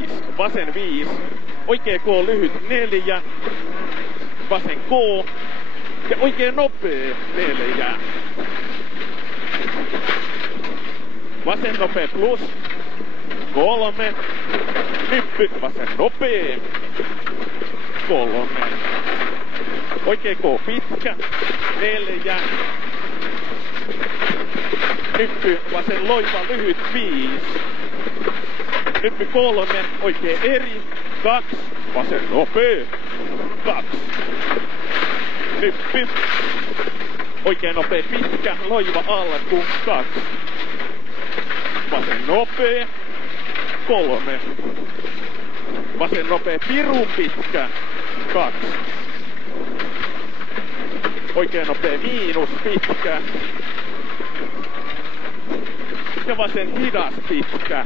5, vasen 5, oikea K lyhyt 4, vasen K ja oikea nopea 4. Vasen nopea plus 3, hyppy vasen nopea 3, oikea K pitkä 4, hyppy vasen loiva lyhyt 5, hyppy 3, oikea eri 2, vasen nopea 2, hyppy oikea nopea pitkä loiva alku 2, vasen nopea 3, vasen nopea pirun pitkä 2, oikea nopea miinus pitkä ja vasen hidas pitkä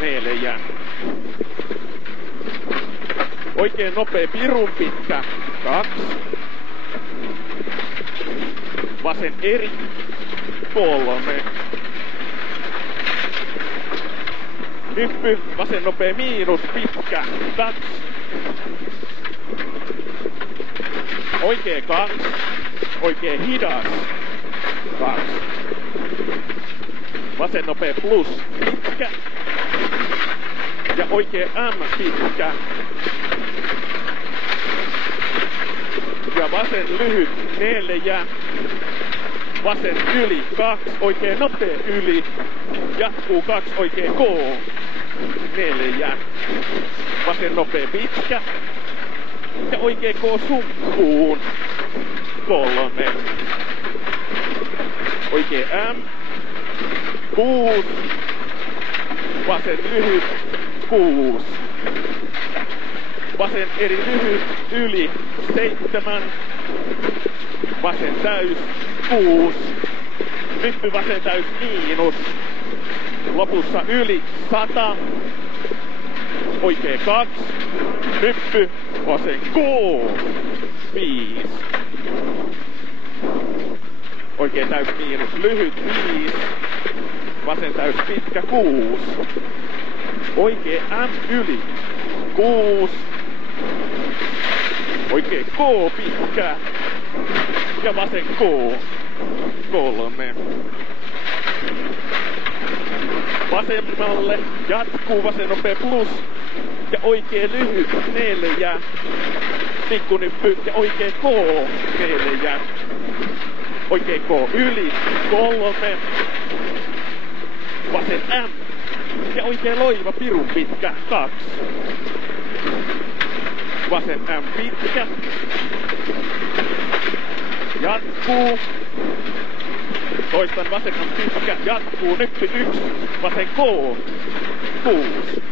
4, oikea nopea pirun pitkä 2, vasen eri 3, hyppy vasen nopea miinus pitkä 2, oikea 2, oikea hidas 2, vasen nopea plus pitkä ja oikea M pitkä ja vasen lyhyt 4, vasen yli 2, oikea nopea yli, jatkuu 2, oikea K 4, vasen nopea pitkä ja oikea K sumppuun 3, oikea M 6, vasen lyhyt 6, vasen eri lyhyt yli 7, vasen täys 6, hyppy vasen täys miinus, lopussa yli 100, oikea 2, hyppy vasen K 5, oikea täys miinus lyhyt 5, vasen täys pitkä 6, oikea M yli 6, oikea K pitkä ja vasen K 3. Vasemmalle jatkuu vasen nopea plus ja oikea lyhyt 4, pikkunyppy ja oikea K 4, oikea K yli 3, vasen M ja oikea loiva pirun pitkä 2, vasen M pitkä, jatkuu, toistan vasen M pitkä, jatkuu, nyppy 1, vasen K 6,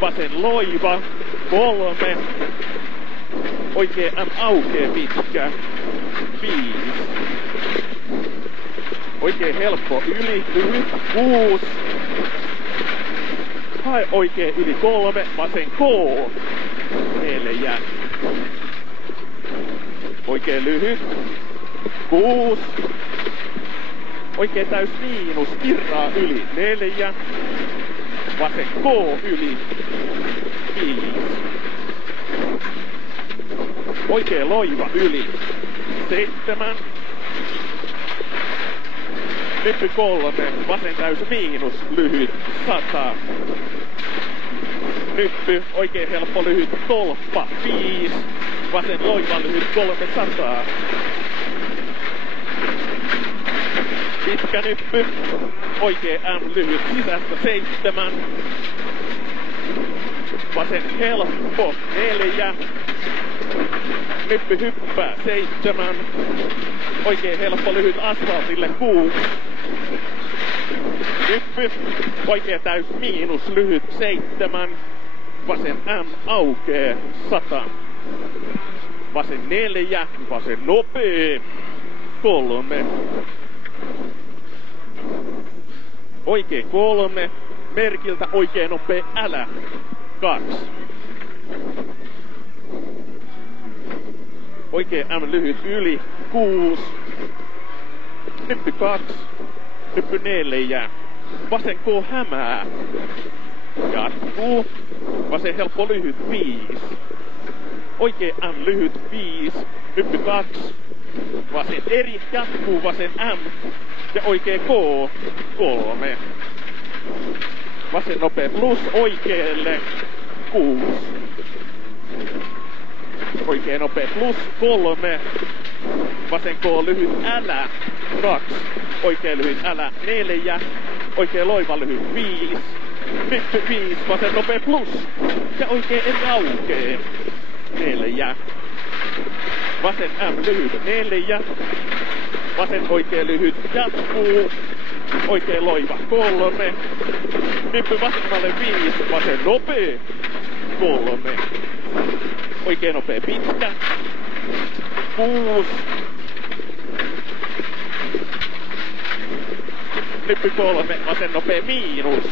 vasen loiva 3, oikea M aukee pitkä 5, oikea helppo yli lyhyt 6, hae oikea yli 3, vasen K 4, oikea lyhyt 6, oikea täys miinus virraa yli 4, vasen K yli 5, oikea loiva yli 7, nyppy 3, vasen täys miinus lyhyt 100, nyppy oikea helppo lyhyt tolppa 5, vasen loiva lyhyt 300, pitkä nyppy, oikea M lyhyt sisästä 7, vasen helppo 4, nyppy hyppää 7, oikea helppo lyhyt asfaltille 6, nyppy, oikea täys miinus lyhyt 7, vasen M aukee 100, vasen 4, vasen nopee 3, oikea 3, merkiltä oikea nopea älä 2, oikea M lyhyt yli 6, nyppy 2, nyppy 4, Vasen K hämää. Jatkuu. Vasen helppo lyhyt 5. Oikee M lyhyt 5. Hyppy 2. Vasen eri. Jatkuu vasen M. Ja oikee K 3. Vasen nopea plus oikeelle 6. Oikee nopea plus 3. Vasen K lyhyt älä 2. Oikee lyhyt älä 4. Oikee loiva lyhyt 5. Hyppy 5. Vasen nopea plus. Ja oikee eri aukee 4. Vasen M lyhyt 4. Vasen oikee lyhyt jatkuu. Oikee loiva 3. Hyppy vasemmalle 5. Vasen nopea 3. Oikee nopea pitkä 6. Hyppy 3. Vasen nopea miinus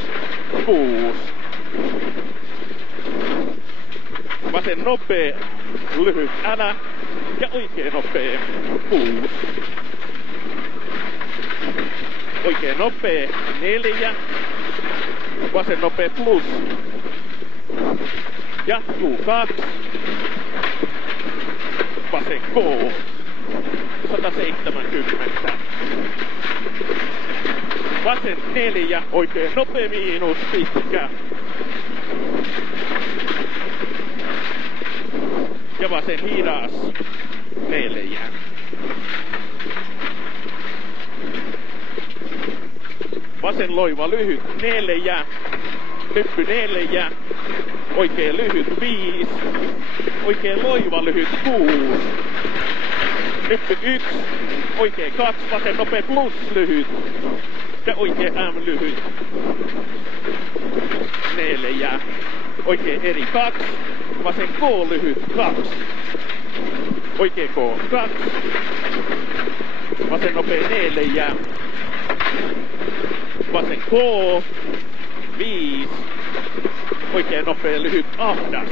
6. Vasen nopea lyhyt älä. Ja oikee nopea 6. Oikee nopea 4. Vasen nopea plus. Jatkuu 2. Vasen K 170. Vasen 4. Oikee nopea miinus pitkä. Ja vasen hidas 4. Vasen loiva lyhyt 4. Hyppy 4. Oikee lyhyt 5. Oikee loiva lyhyt 6. Hyppy 1. Oikee 2. Vasen nopea plus lyhyt. Ja oikee M lyhyt 4. Oikee eri 2. Vasen K lyhyt 2. Oikee K 2. Vasen nopea 4. Vasen K 5. Oikee nopea lyhyt ahdas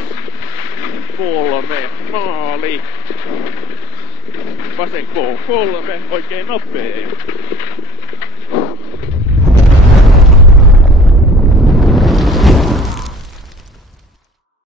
3. Maali. Vasen K 3. Oikee nopea